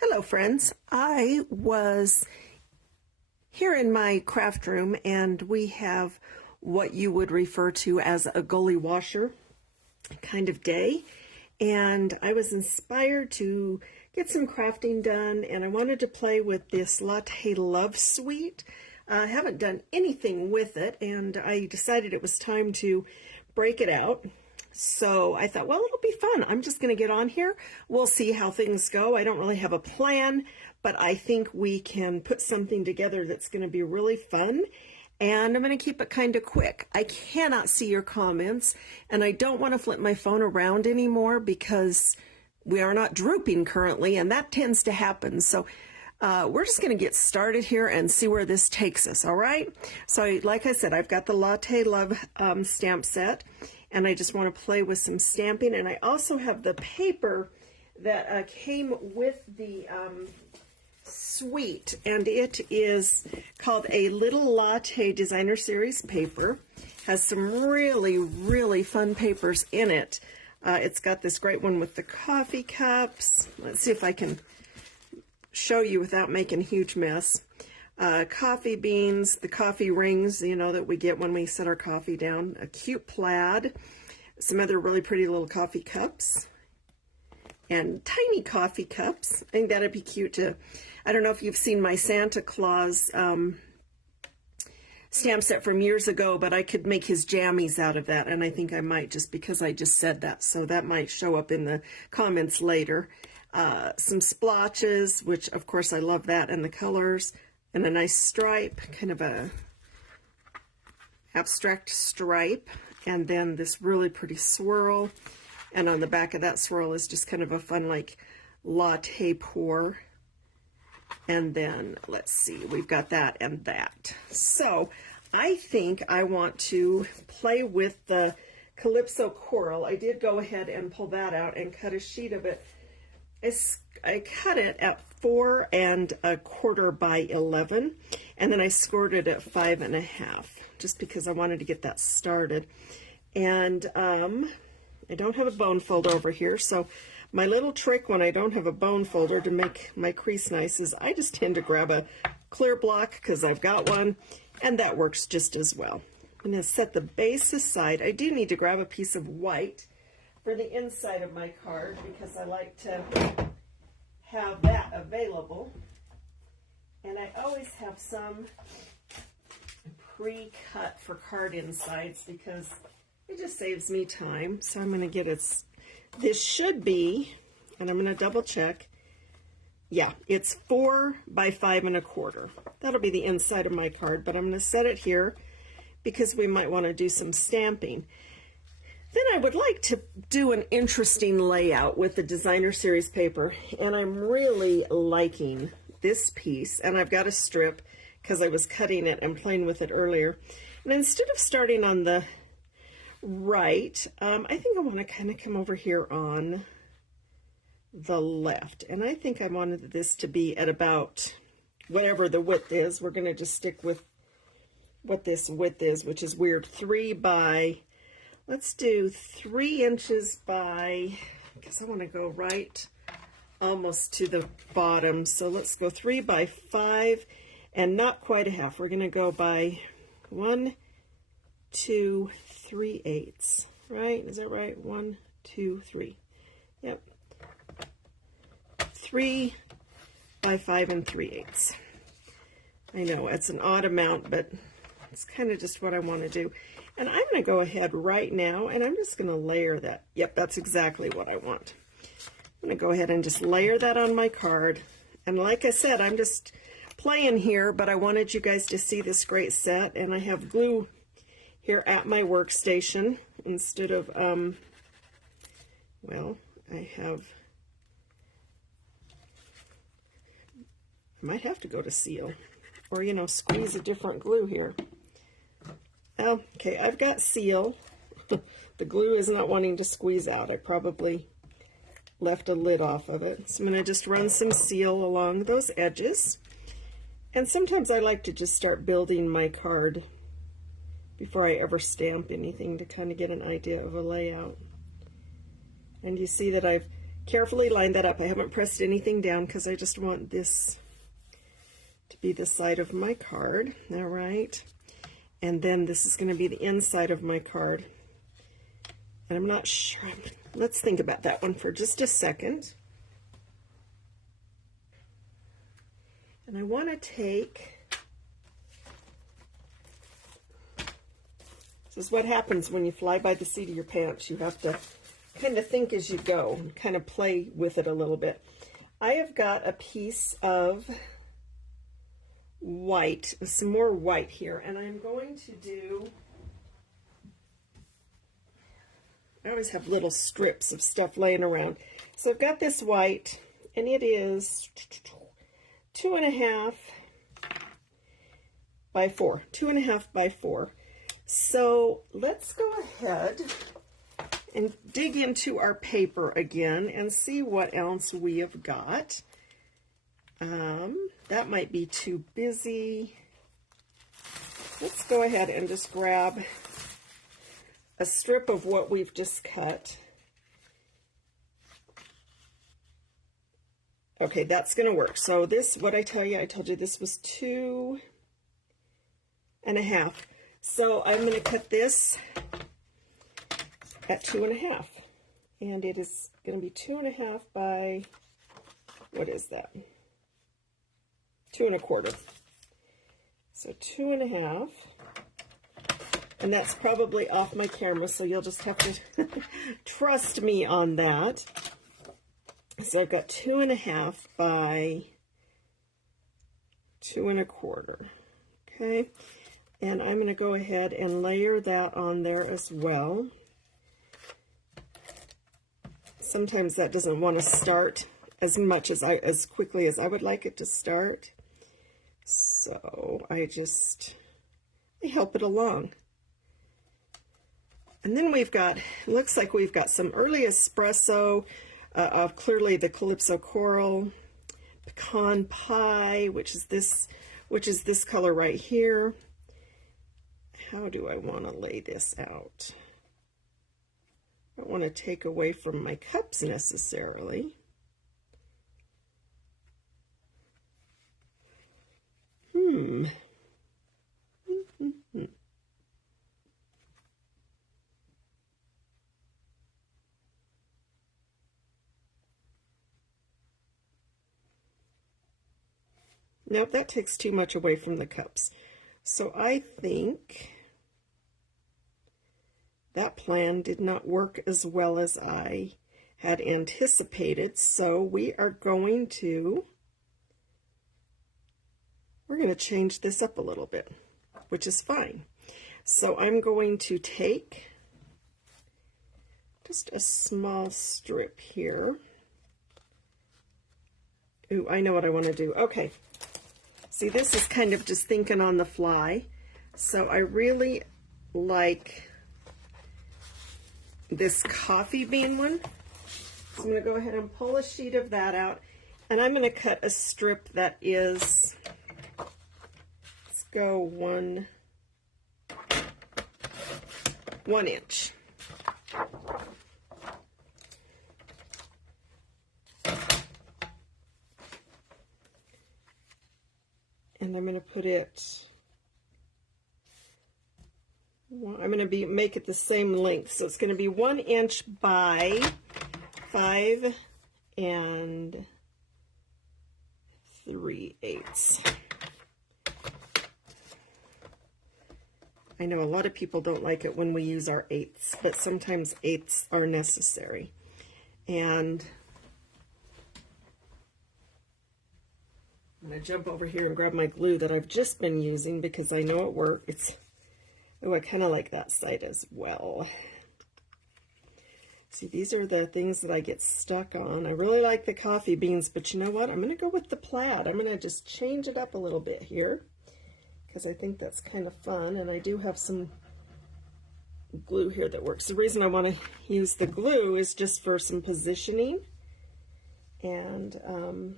Hello friends, I was here in my craft room and we have what you would refer to as a gully washer kind of day, and I was inspired to get some crafting done and I wanted to play with this Latte Love Suite. I haven't done anything with it and I decided it was time to break it out. So I thought, well, it'll be fun. I'm just going to get on here. We'll see how things go. I don't really have a plan, but I think we can put something together that's going to be really fun. And I'm going to keep it kind of quick. I cannot see your comments, and I don't want to flip my phone around anymore because we are not drooping currently, and that tends to happen. So we're just going to get started here and see where this takes us, all right? So like I said, I've got the Latte Love stamp set, and I just want to play with some stamping. And I also have the paper that came with the suite, and it is called a Little Latte Designer Series paper. Has some really fun papers in it. It's got this great one with the coffee cups. Let's see if I can show you without making a huge mess. Coffee beans, the coffee rings, you know, that we get when we set our coffee down, a cute plaid, some other really pretty little coffee cups, and tiny coffee cups. I think that'd be cute too. I don't know if you've seen my Santa Claus stamp set from years ago, but I could make his jammies out of that, and I think I might, just because I just said that, so that might show up in the comments later. Some splotches, which of course I love that, and the colors, and a nice stripe, kind of a abstract stripe, and then this really pretty swirl, and on the back of that swirl is just kind of a fun like latte pour. And then let's see, we've got that and that. So I think I want to play with the Calypso Coral. I did go ahead and pull that out and cut a sheet of it. I cut it at 4 1/4 by 11, and then I scored it at 5 1/2, just because I wanted to get that started. And I don't have a bone folder over here, so my little trick when I don't have a bone folder to make my crease nice is I just tend to grab a clear block, because I've got one, and that works just as well. I'm going to set the base aside. I do need to grab a piece of white for the inside of my card, because I like to have that available. And I always have some pre-cut for card insides because it just saves me time. So I'm going to get this should be, and I'm going to double check. Yeah, it's 4 by 5 1/4. That'll be the inside of my card, but I'm going to set it here because we might want to do some stamping. Then I would like to do an interesting layout with the Designer Series paper, and I'm really liking this piece, and I've got a strip because I was cutting it and playing with it earlier. And instead of starting on the right, I think I want to kind of come over here on the left, and I think I wanted this to be at about whatever the width is. We're going to just stick with what this width is, which is weird, 3 by... Let's do 3 inches by, because I want to go right almost to the bottom. So let's go 3 by 5 and not quite a half. We're going to go by 1, 2, 3/8, right? Is that right? 1, 2, 3. Yep. 3 by 5 3/8. I know it's an odd amount, but it's kind of just what I want to do. And I'm going to go ahead right now, and I'm just going to layer that. Yep, that's exactly what I want. I'm going to go ahead and just layer that on my card. And like I said, I'm just playing here, but I wanted you guys to see this great set. And I have glue here at my workstation instead of, well, I might have to go to Seal, or, you know, squeeze a different glue here. Okay, I've got Seal. The glue is not wanting to squeeze out. I probably left a lid off of it. So I'm going to just run some Seal along those edges. And sometimes I like to just start building my card before I ever stamp anything to kind of get an idea of a layout. And you see that I've carefully line that up. I haven't pressed anything down because I just want this to be the side of my card. All right. And then this is going to be the inside of my card. And I'm not sure. Let's think about that one for just a second. And I want to take, this is what happens when you fly by the seat of your pants. You have to kind of think as you go and kind of play with it a little bit. I have got a piece of white, some more white here, and I'm going to do, I always have little strips of stuff laying around. So I've got this white, and it is 2.5 by 4, 2.5 by 4. So let's go ahead and dig into our paper again and see what else we have got. That might be too busy. Let's go ahead and just grab a strip of what we've just cut. Okay, that's going to work. So this, what I told you this was 2.5. So I'm going to cut this at 2.5. And it is going to be 2.5 by, what is that? 2.25. So 2.5. And that's probably off my camera, so you'll just have to trust me on that. So I've got 2.5 by 2.25. Okay, and I'm going to go ahead and layer that on there as well. Sometimes that doesn't want to start as quickly as I would like it to start. So I help it along. And then we've got, looks like we've got some early espresso of clearly the Calypso Coral, pecan pie, which is this color right here. How do I want to lay this out? I don't want to take away from my cups necessarily. Nope, that takes too much away from the cups. So I think that plan did not work as well as I had anticipated. So we're going to change this up a little bit, which is fine. So I'm going to take just a small strip here. Ooh, I know what I want to do. Okay. See, this is kind of just thinking on the fly. So I really like this coffee bean one. So I'm going to go ahead and pull a sheet of that out. And I'm going to cut a strip that is, let's go 1 inch. And I'm going to put it, I'm going to make it the same length. So it's going to be 1 inch by 5 3/8. I know a lot of people don't like it when we use our eighths, but sometimes eighths are necessary. And I'm going to jump over here and grab my glue that I've just been using because I know it works. Oh, I kind of like that side as well. See, these are the things that I get stuck on. I really like the coffee beans, but you know what? I'm going to go with the plaid. I'm going to just change it up a little bit here because I think that's kind of fun. And I do have some glue here that works. The reason I want to use the glue is just for some positioning. And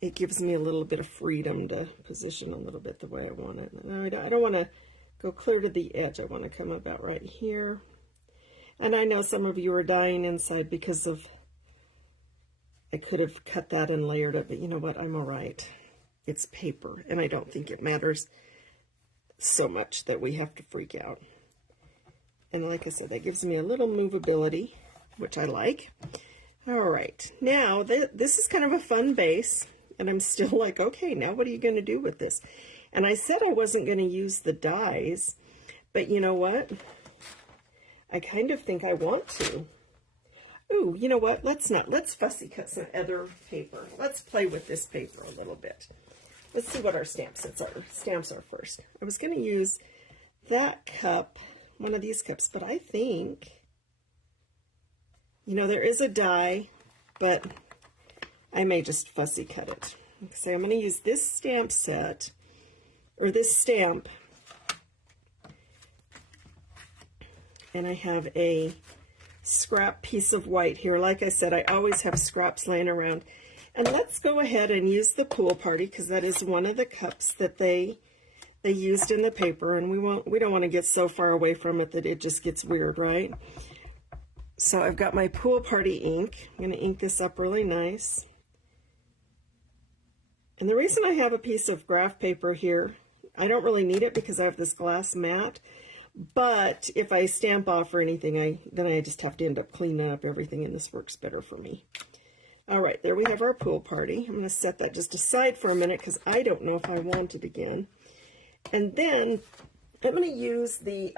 it gives me a little bit of freedom to position a little bit the way I want it. I don't want to go clear to the edge. I want to come about right here. And I know some of you are dying inside because of, I could have cut that and layered it, but you know what, I'm all right. It's paper, and I don't think it matters so much that we have to freak out. And like I said, that gives me a little movability, which I like. All right, now this is kind of a fun base, and I'm still like, okay, now what are you going to do with this? And I said I wasn't going to use the dies, but you know what? I kind of think I want to. Ooh, you know what? Let's fussy cut some other paper. Let's play with this paper a little bit. Let's see what our stamps are first. I was going to use that cup, one of these cups, but I think, you know, there is a die, but I may just fussy cut it. So I'm going to use this stamp set, or this stamp, and I have a scrap piece of white here. Like I said, I always have scraps laying around. And let's go ahead and use the pool party, because that is one of the cups that they used in the paper, and we don't want to get so far away from it that it just gets weird, right? So I've got my pool party ink. I'm going to ink this up really nice. And the reason I have a piece of graph paper here, I don't really need it because I have this glass mat, but if I stamp off or anything, then I just have to end up cleaning up everything, and this works better for me. All right, there we have our pool party. I'm going to set that just aside for a minute because I don't know if I want it again. And then I'm going to use the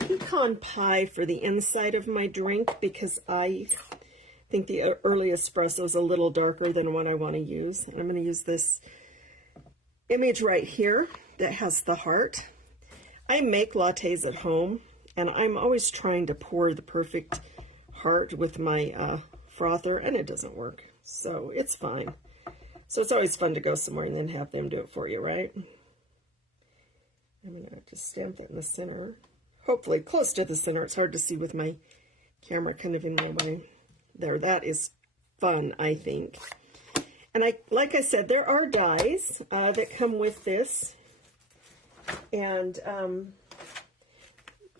pecan pie for the inside of my drink, because I think the early espresso is a little darker than what I want to use. And I'm going to use this image right here that has the heart. I make lattes at home, and I'm always trying to pour the perfect heart with my frother, and it doesn't work, so it's fine. So it's always fun to go somewhere and then have them do it for you, right? I'm going to just stamp that in the center, hopefully close to the center. It's hard to see with my camera kind of in my way. There, that is fun, I think. And like I said, there are dies that come with this, and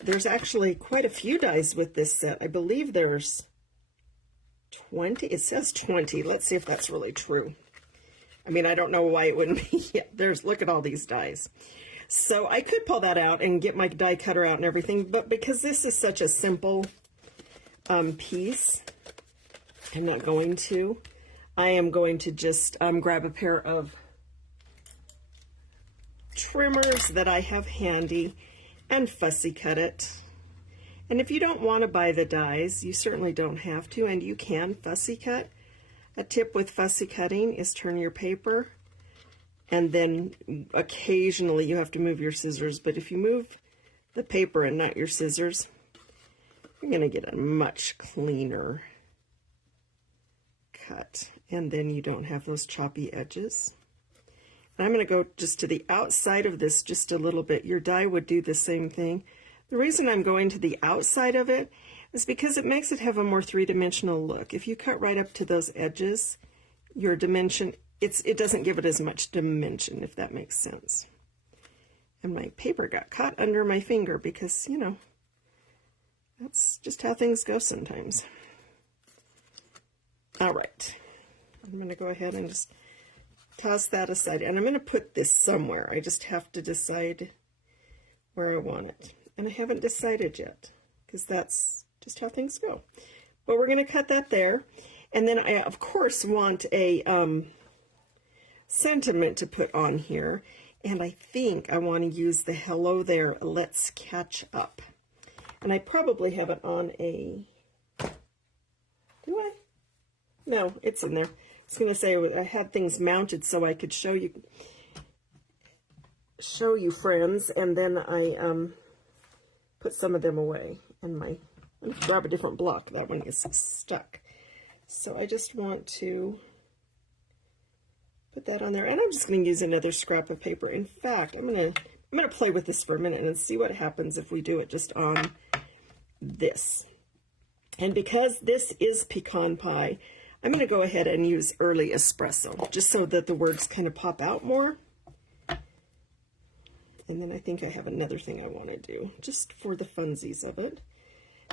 there's actually quite a few dies with this set. I believe there's 20. It says 20. Let's see if that's really true. I mean, I don't know why it wouldn't be. Yeah, look at all these dies. So I could pull that out and get my die cutter out and everything, but because this is such a simple piece, I'm not going to. I am going to just grab a pair of trimmers that I have handy and fussy cut it. And if you don't want to buy the dies, you certainly don't have to, and you can fussy cut. A tip with fussy cutting is turn your paper, and then occasionally you have to move your scissors, but if you move the paper and not your scissors, you're going to get a much cleaner cut, and then you don't have those choppy edges. And I'm going to go just to the outside of this just a little bit. Your die would do the same thing. The reason I'm going to the outside of it is because it makes it have a more three-dimensional look. If you cut right up to those edges, your dimension, it doesn't give it as much dimension, if that makes sense. And my paper got caught under my finger because, you know, that's just how things go sometimes. All right, I'm going to go ahead and just toss that aside, and I'm going to put this somewhere. I just have to decide where I want it, and I haven't decided yet because that's just how things go. But we're going to cut that there, and then I of course want a sentiment to put on here, and I think I want to use the hello there, let's catch up. And I probably have it on a, do I? No, it's in there. I was going to say I had things mounted so I could show you friends, and then I put some of them away in my, let me grab a different block. That one is stuck. So I just want to put that on there, and I'm just going to use another scrap of paper. In fact, I'm going to play with this for a minute and see what happens if we do it just on this. And because this is pecan pie, I'm going to go ahead and use early espresso, just so that the words kind of pop out more. And then I think I have another thing I want to do, just for the funsies of it.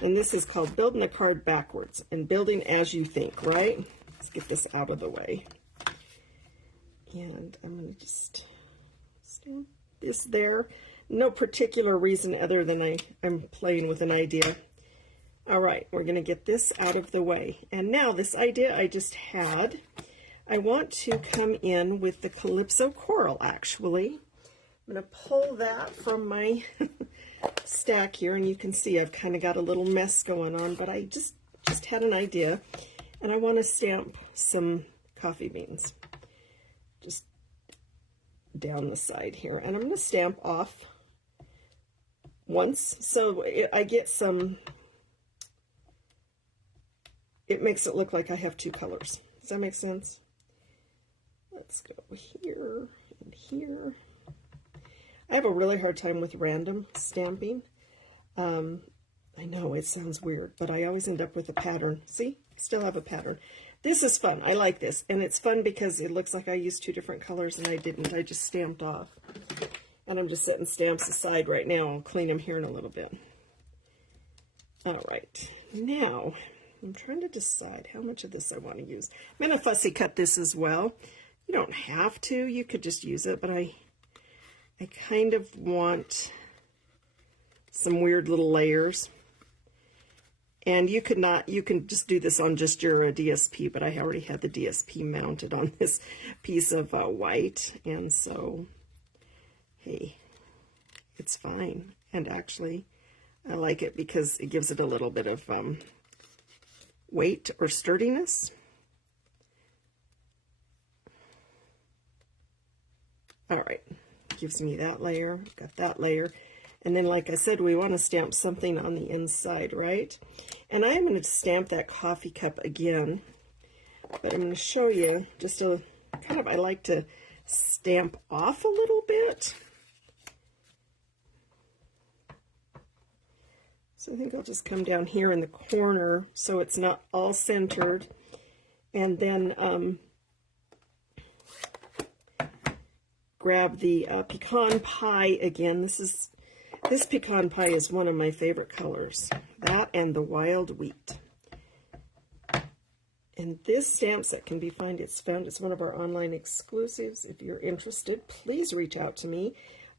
And this is called Building a Card Backwards, and building as you think, right? Let's get this out of the way. And I'm going to just stamp this there. No particular reason other than I'm playing with an idea. All right, we're going to get this out of the way. And now this idea I just had, I want to come in with the Calypso Coral, actually. I'm going to pull that from my stack here, and you can see I've kind of got a little mess going on, but I just had an idea, and I want to stamp some coffee beans just down the side here, and I'm going to stamp off once so I get some, it makes it look like I have two colors. Does that make sense? Let's go here and here. I have a really hard time with random stamping. I know it sounds weird, but I always end up with a pattern. See, I still have a pattern. This is fun. I like this. And it's fun because it looks like I used two different colors and I didn't. I just stamped off. And I'm just setting stamps aside right now. I'll clean them here in a little bit. All right. Now, I'm trying to decide how much of this I want to use. I'm going to fussy cut this as well. You don't have to. You could just use it, but I kind of want some weird little layers. And you can just do this on just your DSP, but I already had the DSP mounted on this piece of white. And so, hey, it's fine. And actually, I like it because it gives it a little bit of weight or sturdiness. All right. Gives me that layer, got that layer, and then like I said, we want to stamp something on the inside, right? And I am going to stamp that coffee cup again, but I'm going to show you just a kind of, I like to stamp off a little bit. So I think I'll just come down here in the corner so it's not all centered, and then grab the pecan pie again. This pecan pie is one of my favorite colors. That and the wild wheat. And this stamp set can be found. It's one of our online exclusives. If you're interested, please reach out to me,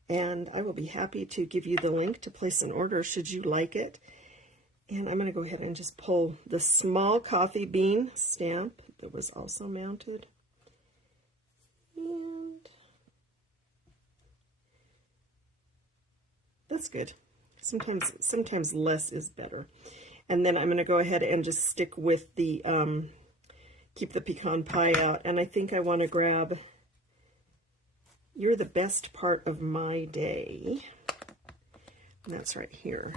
and I will be happy to give you the link to place an order should you like it. And I'm going to go ahead and just pull the small coffee bean stamp that was also mounted. That's good. Sometimes less is better. And then I'm going to go ahead and just stick with the, keep the pecan pie out. And I think I want to grab, You're the Best Part of My Day. And that's right here.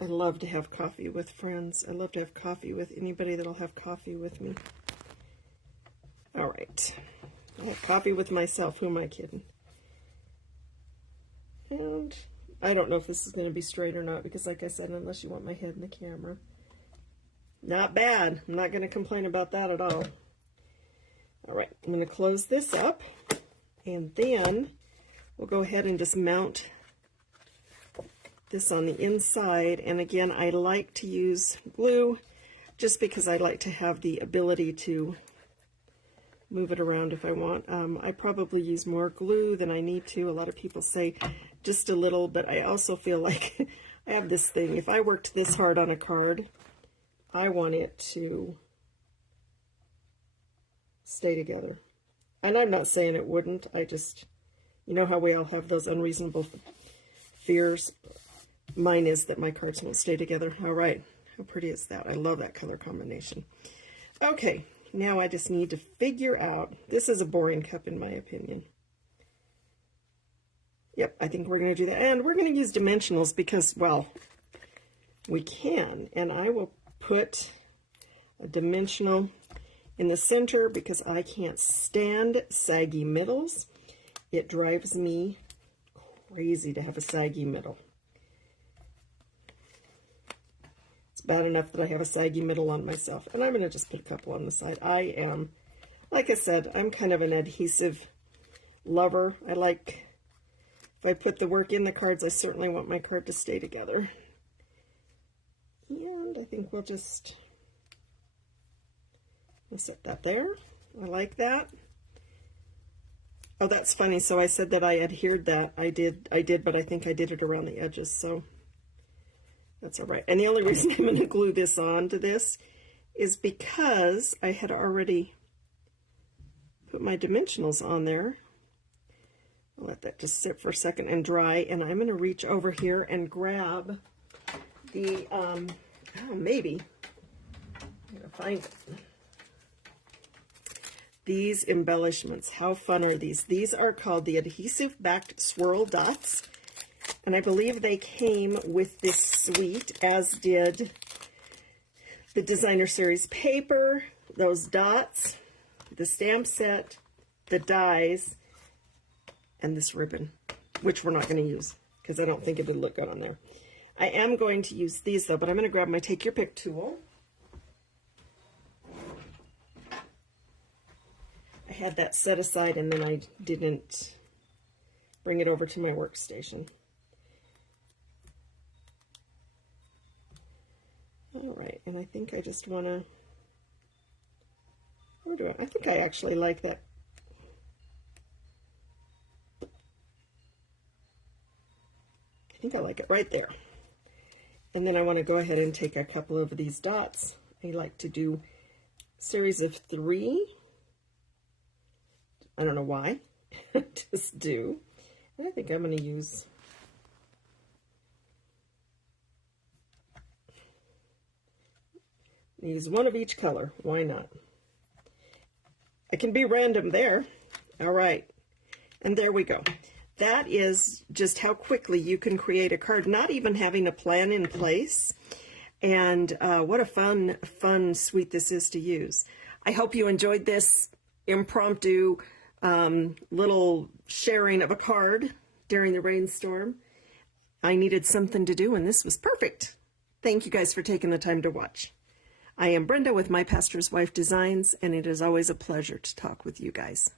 I love to have coffee with friends. I love to have coffee with anybody that'll have coffee with me. All right. I have coffee with myself. Who am I kidding? And I don't know if this is going to be straight or not, because like I said, unless you want my head in the camera. Not bad. I'm not going to complain about that at all. All right, I'm going to close this up, and then we'll go ahead and just mount this on the inside. And again, I like to use glue just because I like to have the ability to move it around if I want. I probably use more glue than I need to. A lot of people say just a little, but I also feel like I have this thing. If I worked this hard on a card, I want it to stay together. And I'm not saying it wouldn't. I just, you know how we all have those unreasonable fears? Mine is that my cards won't stay together. All right. How pretty is that? I love that color combination. Okay. Now I just need to figure out, this is a boring cup in my opinion. Yep, I think we're going to do that. And we're going to use dimensionals because, well, we can. And I will put a dimensional in the center because I can't stand saggy middles. It drives me crazy to have a saggy middle. It's bad enough that I have a saggy middle on myself. And I'm going to just put a couple on the side. I am, like I said, I'm kind of an adhesive lover. I like if I put the work in the cards, I certainly want my card to stay together. And I think we'll set that there. I like that. Oh, that's funny. So I said that I adhered that. I did, but I think I did it around the edges, so that's all right. And the only reason I'm going to glue this on to this is because I had already put my dimensionals on there. I'll let that just sit for a second and dry, and I'm going to reach over here and grab the, oh, maybe, I'm going to find it. These embellishments. How fun are these? These are called the adhesive backed swirl dots, and I believe they came with this suite, as did the designer series paper, those dots, the stamp set, the dies, and this ribbon, which we're not going to use because I don't think it would look good on there. I am going to use these though, but I'm going to grab my take your pick tool. I had that set aside and then I didn't bring it over to my workstation. All right, and I think I just want to, where do I think I actually like that. I think I like it right there. And then I want to go ahead and take a couple of these dots. I like to do a series of 3. I don't know why. Just do. And I think I'm going to use one of each color. Why not? I can be random there. All right. And there we go. That is just how quickly you can create a card, not even having a plan in place. And what a fun suite this is to use. I hope you enjoyed this impromptu little sharing of a card during the rainstorm. I needed something to do, and this was perfect. Thank you guys for taking the time to watch. I am Brenda with My Pastor's Wife Designs, and it is always a pleasure to talk with you guys.